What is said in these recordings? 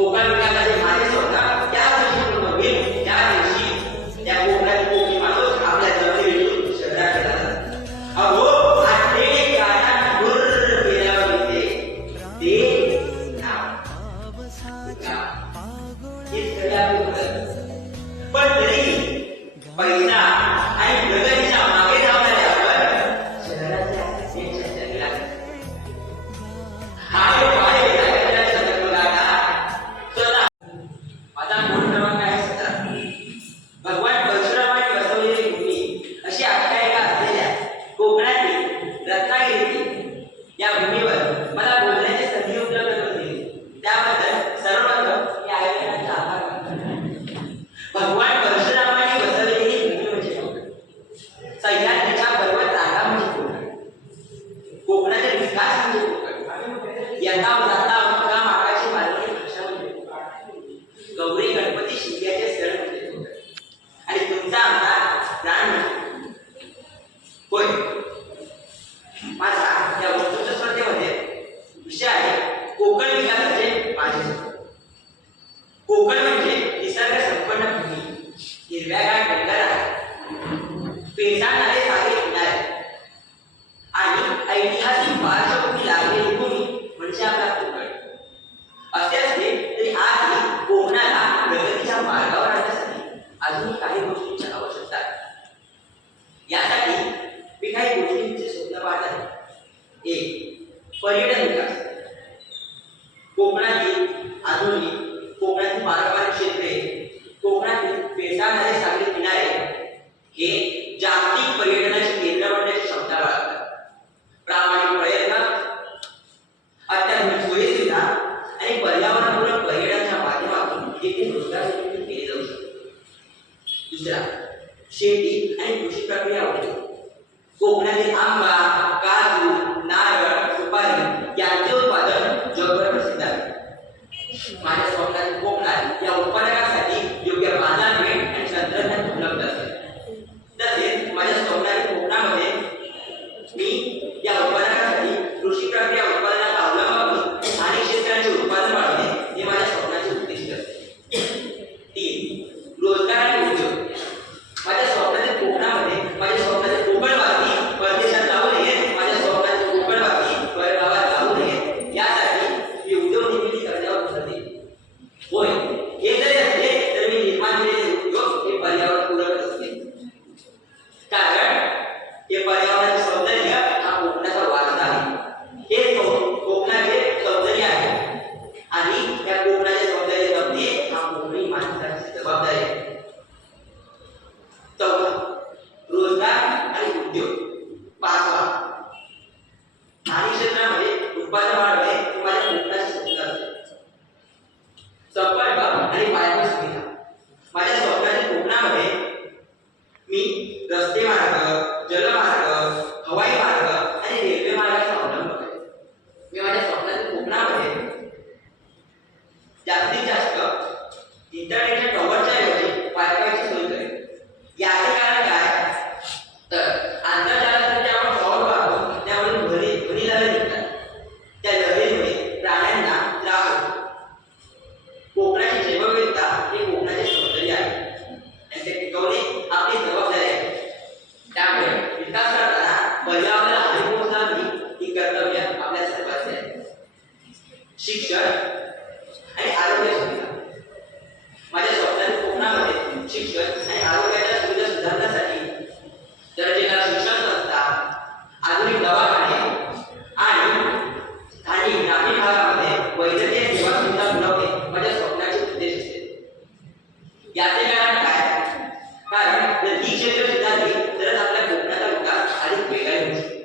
我帮你干干 yang 呢 कोकणाचा विकास यथा जाता मुक्काम आकाशी मार्गी भाषा म्हणजे गौरी गणपती शिमग्याचे सण म्हणजे आणि तुमचा आमचा प्राण म्हणजे कोकण. होय. माझा या वक्तृत्व स्पर्धेमध्ये विषय आहे कोकण विकासाचे माझे कोकण म्हणजे निसर्ग संपन्न भूमी. हिरव्यागार डोंगर आहे पेंढाळणारे सागे किनारे. आणि ऐतिहासिक पर्यटन विकास कोकणातील आधुनिक कोकणातील पारंपरिक क्षेत्रे कोकणातील फेसाळणारे सागरी किनारे हे जागतिक पर्यटनाचे केंद्र बनण्याची क्षमता बाळगतात. प्रामाणिक प्रयत्न अत्याधुनिक सोयीसुविधा आणि पर्यावरणपूरक पर्यटनाच्या माध्यमातून येथे रोजगार निर्मिती केली जाऊ शकते. दुसरा शेती आणि कृषी प्रक्रिया उद्योग. कोकणातील आंबा काजू नारळ सुपारी यांचे उत्पादन जगभर प्रसिद्ध आहे. माझ्या स्वप्नात कोकणात या उत्पादनासाठी योग्य बाजारपेठ आणि तंत्रज्ञान उपलब्ध असेल तसेच माझ्या स्वप्नातील कोकणामध्ये मी या उत्पादनासाठी कृषी प्रक्रिया उत्पादनाचा अवलंब करून स्थानिक क्षेत्रांचे उत्पादन वाढवणे हे माझ्या स्वप्नाचे उद्दिष्ट असते तीन रोजगार आणि उद्योग माझ्या स्वप्नातील कोकणामध्ये माझ्या स्वप्नातील कोकणवासी परदेशात जाऊ नये माझ्या स्वप्नातील कोकणवासी परगावात जाऊ नये यासाठी मी उद्योग निर्मिती करण्यावर भर देईन होय हे जरी असले तर मी निर्माण केलेले उद्योग हे पर्यावरण पूरक असते कारण हे पर्यावरणाचे सौंदर्य हा कोकणाचा वारसा आहे हे को- कोकणाचे सौंदर्य आहे आणि या कोकणाचे सौंदर्य जपणे हा कोकणी माणसाची जबाबदारी आहे चौथा रोजगार आणि उद्योग पाचवा स्थानिक क्षेत्रामध्ये उत्पादन वाढवणे हे माझ्या कोकणाचे स्वप्न असते संपर्क आणि पायाभूत सुविधा माझ्या स्वप्नाच्या कोकणामध्ये मी रस्ते मार्ग जलमार्ग हवाई मार्ग आणि रेल्वे मार्गाचा अवलंब करेन मी माझ्या स्वप्नाच्या कोकणामध्ये जास्तीत जास्त इंटरनेटच्या टॉवरच्या ऐवजी वायफायची सोय करेन याचे कारण काय तर आंतरजालासाठी आपण टॉवर वापरतो त्यामुळे ध्वनी ध्वनी लहरी निघतात त्या लहरीमुळे प्राण्यांना त्रास होतो कोकणाची जैवविविधता हे कोकणाचे सौंदर्य आहे आणि ते टिकवणे आपली जबाबदारी आहे त्यामुळे विकास करताना पर्यावरणाला हानी पोहोचणार नाही ही कर्तव्य आपल्या सर्वांचे आहे शिक्षण आणि आरोग्य सुविधा. माझ्या स्वप्नात कोकणामध्ये शिक्षण आणि आरोग्याच्या सुविधा सुधारण्यासाठी दर्जेदार शिक्षण संस्था आधुनिक दवाखाने आणि स्थानिक ग्रामीण भागामध्ये वैद्यकीय सेवा सुविधा पुरवणे माझ्या स्वप्नाचे उद्देश असते. याचे कारण काय कारण जर ही क्षेत्र सुधारली तरच आपल्या कोकणाचा विकास अधिक वेगाने होऊ शकतो.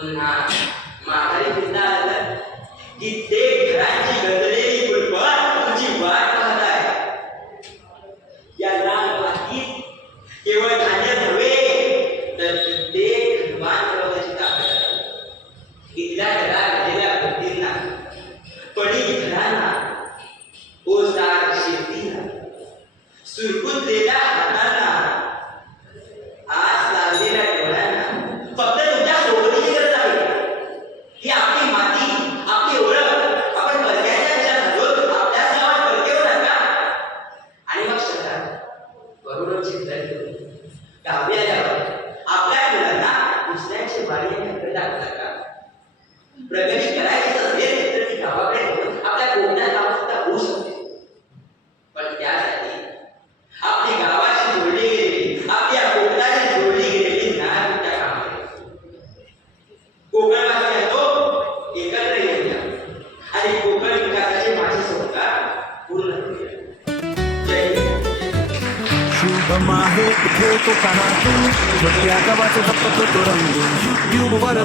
قلنا ما عليه आपल्या मुलांना दुसऱ्याचे वाणी दाखवू नका प्रगती आहे इथे तो कानातून. छोट्या गावाचं धप्पक तो रंगून युट्यूब वर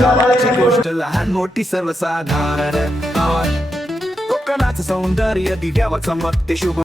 गावाची गोष्ट लहान मोठी सर्वसाधारण. कोकणाचं सौंदर्य दिव्यावर चमकते शुभ